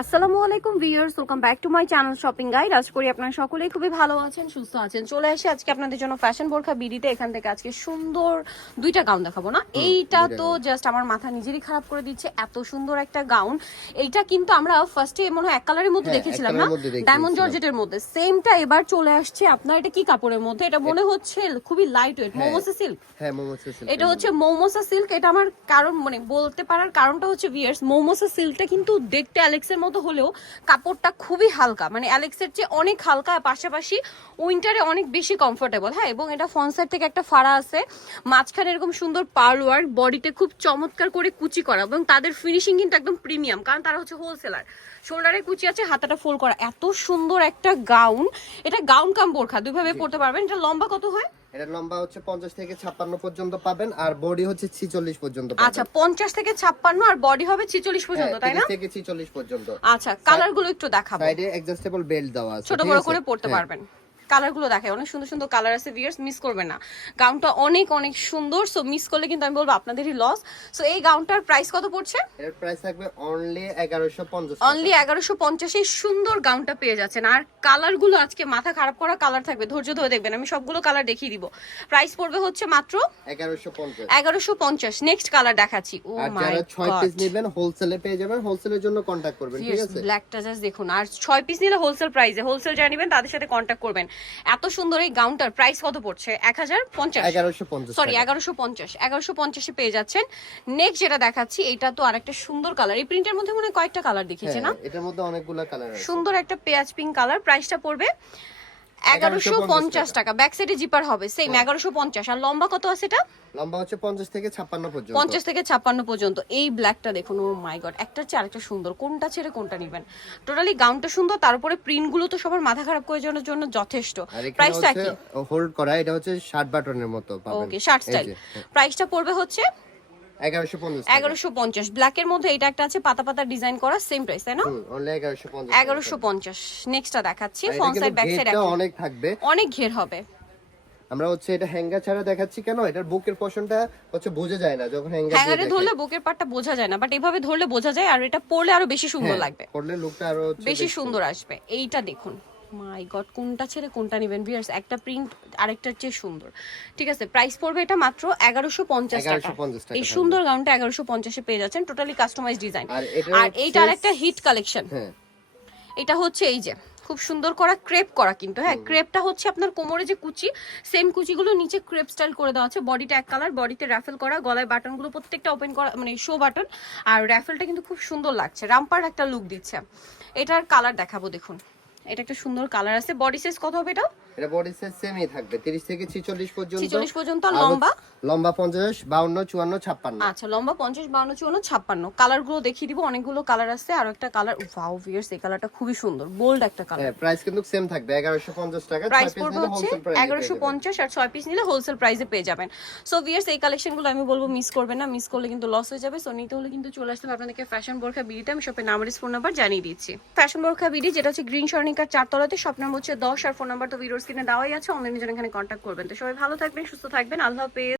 আসসালামু আলাইকুম viewers, welcome back to my channel shopping guide. আশা করি আপনারা সকলেই খুবই ভালো আছেন, সুস্থ আছেন। চলে এসে আজকে আপনাদের জন্য ফ্যাশন বোরখা বিডিতে এখান থেকে আজকে সুন্দর দুইটা গাউন দেখাবো না। এইটা তো জাস্ট আমার মাথা নিজেরই খারাপ করে দিচ্ছে, এত সুন্দর একটা গাউন। এইটা কিন্তু আমরা ফার্স্টে মনে হয় এক কালারের মধ্যে দেখেছিলাম না, ডায়মন্ড জর্জেটের মধ্যে। সেমটা এবার চলে আসছে আপনার। এটা কি কাপড়ের মধ্যে? এটা মনে হচ্ছে খুবই লাইট ওয়েট, মোমোসা সিল্ক। হ্যাঁ, মোমোসা সিল্ক। এটা হচ্ছে মোমোসা সিল্ক। এটা আমার কারণ মানে বলতে পারার কারণটা হচ্ছে ভিউয়ার্স, মোমোসা সিল্কটা কিন্তু দেখতে অ্যালেক্সের মতো হলেও কাপড়টা খুবই হালকা, মানে অ্যালেক্সের চেয়ে অনেক হালকা, পাশাপাশি উইন্টারে অনেক বেশি কমফোর্টেবল। হ্যাঁ, এবং এটা ফ্রন্ট সাইড থেকে একটা ফাড়া আছে, মাঝখানে এরকম সুন্দর পার্ল ওয়ার্ক, বডিতে খুব চমৎকার করে কুচি করা, এবং তাদের ফিনিশিং কিন্তু একদম প্রিমিয়াম, কারণ তারা হচ্ছে হোলসেলার। শোল্ডারে কুচি আছে, হাতাটা ফোল্ড করা। এত সুন্দর একটা গাউন। এটা গাউন কাম বোরখা দুইভাবে পড়তে পারবেন। এটা লম্বা কত হয়? এটা লম্বা হচ্ছে 50 থেকে 56 পর্যন্ত পাবেন, আর বডি হচ্ছে 46 পর্যন্ত পাবেন। আচ্ছা, 50 থেকে 56 আর বডি হবে 46 পর্যন্ত, তাই না? 30 থেকে 46 পর্যন্ত। আচ্ছা, কালার গুলো একটু দেখাবো। সাইডে অ্যাডজাস্টেবল বেল্ট দেওয়া আছে, ছোট বড় করে পড়তে পারবেন। কালার গুলো দেখে অনেক সুন্দর সুন্দর কালার আছে, ভিউয়ার্স মিস করবেন না। গাউনটা অনেক অনেক সুন্দর, সো মিস করলে কিন্তু আমি বলবো আপনাদেরই লস। সো এই গাউনটার প্রাইস কত পড়ছে? এর প্রাইস থাকবে অনলি 1150। অনলি 1150 এই সুন্দর গাউনটা পেয়ে যাচ্ছেন। আর কালার গুলো আজকে মাথা খারাপ করা কালার থাকবে, ধৈর্য ধরে দেখবেন, আমি সবগুলো কালার দেখিয়ে দিব। প্রাইস পড়বে হচ্ছে মাত্র 1150। নেক্সট কালার দেখাচ্ছি। ও মাই গড, 6 পিস নেবেন হোলসেলে পেয়ে যাবেন, হোলসেলের জন্য কন্টাক্ট করবেন, ঠিক আছে? ব্ল্যাকটা জাস্ট দেখুন। আর 6 পিস নিলে হোলসেল প্রাইসে, হোলসেল যারা নেবেন তাদের সাথে কন্টাক্ট করবেন। এত সুন্দর এই গাউনটার প্রাইস কত পড়ছে? 1150। সরি, 1150 এ পেয়ে যাচ্ছেন। নেক্সট যেটা দেখাচ্ছি, এটা তো আরেকটা সুন্দর কালার। এই প্রিন্টের মধ্যে মনে হয় কয়েকটা কালার দেখিয়েছে না? এটার মধ্যে অনেকগুলো কালার আছে। সুন্দর একটা পেঁয়াজ পিঙ্ক কালার। প্রাইসটা পড়বে 1150 টাকা। ব্যাক সাইডে জিপার হবে সেম 1150। আর লম্বা কত আছে এটা? লম্বা হচ্ছে 50 থেকে 56 পর্যন্ত। 50 থেকে 56 পর্যন্ত। এই ব্ল্যাকটা দেখুন, ও মাই গড, একটার চেয়ে আরেকটা সুন্দর। কোনটা ছেড়ে কোনটা নেবেন? টোটালি গাউনটা সুন্দর, তার উপরে প্রিন্ট গুলো তো সবার মাথা খারাপ করে যাওয়ার জন্য যথেষ্ট। প্রাইসটা কি? হোল্ড করা, এটা হচ্ছে শার্ট বাটনের মতো পাবেন। ওকে, শার্ট স্টাইল। প্রাইসটা পড়বে হচ্ছে 1150। ব্ল্যাকের মধ্যে এটা একটা আছে পাতা পাতা ডিজাইন করা, সেম প্রাইস, তাই না? অনলি 1150। 1150। নেক্সটটা দেখাচ্ছি, ফ্রন্ট সাইড ব্যাক সাইড অনেক থাকবে, অনেক ঘের হবে। আমরা হচ্ছে এটা হ্যাঙ্গার ছাড়া দেখাচ্ছি কেন, এটার বুকের পোরশনটা হচ্ছে বোঝা যায় না যখন হ্যাঙ্গারে ধরলে বুকের পাটটা বোঝা যায় না, বাট এভাবে ধরলে বোঝা যায়। আর এটা পরলে আরো বেশি সুন্দর লাগবে, পরলে লুকটা আরো বেশি সুন্দর আসবে। এইটা দেখুন, মাই গড, কোনটা ছেড়ে কোনটা নেবেন ভিউয়ার্স? একটা প্রিন্ট আরেকটার চেয়ে সুন্দর। ঠিক আছে, প্রাইস পড়বে এটা মাত্র 1150 টাকা। এই সুন্দর গাউনটা 1150 এ পেয়ে যাচ্ছেন, টোটালি কাস্টমাইজ ডিজাইন। আর এইটা আরেকটা হিট কালেকশন। এটা হচ্ছে এই যে খুব সুন্দর করা ক্রেপ করা, কিন্তু হ্যাঁ, ক্রেপটা হচ্ছে আপনার কোমরে যে কুচি, সেম কুচিগুলো নিচে ক্রেপ স্টাইল করে দেওয়া আছে। বডিটা এক কালার, বডিতে র্যাফেল করা, গলায় বাটনগুলো প্রত্যেকটা ওপেন করা, মানে শো বাটন। আর র্যাফেলটা কিন্তু খুব সুন্দর লাগছে, রামপার একটা লুক দিচ্ছে। এটার কালার দেখাবো, দেখুন এটা একটা সুন্দর কালার আছে। বডি সাইজ কত হবে এটা? এটা বডি সাইজ সেমই থাকবে, 30 থেকে 46 পর্যন্ত। 46 পর্যন্ত। লম্বা? লম্বা 50, 52, 54, 56। আচ্ছা, লম্বা 50, 52, 54, 56। কালারগুলো দেখিয়ে দিব, অনেকগুলো কালার আছে। আর একটা কালার, ওয়াও ভিউয়ার্স, এই কালারটা খুবই সুন্দর, বোল্ড একটা কালার। হ্যাঁ, প্রাইস কিন্তু সেম থাকবে 1150 টাকা। প্রাইস পড়বে হচ্ছে 1150, আর 6 পিস নিলে হোলসেল প্রাইসে পেয়ে যাবেন। সো ভিউয়ার্স, এই কালেকশনগুলো আমি বলবো মিস করবেন না, মিস করলে কিন্তু লস হয়ে যাবে। সো নিতে হলে কিন্তু চলে আসতে হবে আপনাদেরকে ফ্যাশন বোরখা বিডিতে। আমি শপের নাম আর ফোন নাম্বার জানিয়ে দিচ্ছি। ফ্যাশন বোরখা বিডি, যেটা হচ্ছে গ্রিন স্বর্ণিকার 4 তলাতে, শপ নাম্বার হচ্ছে 10, আর ফোন নাম্বার তো ভিডিওর স্ক্রিনে দেওয়াই আছে। অনলাইনে জন্য এখানে কন্ট্যাক্ট করবেন। তো সবাই ভালো থাকবেন, সুস্থ থাকবেন, আল্লাহ হাফেজ।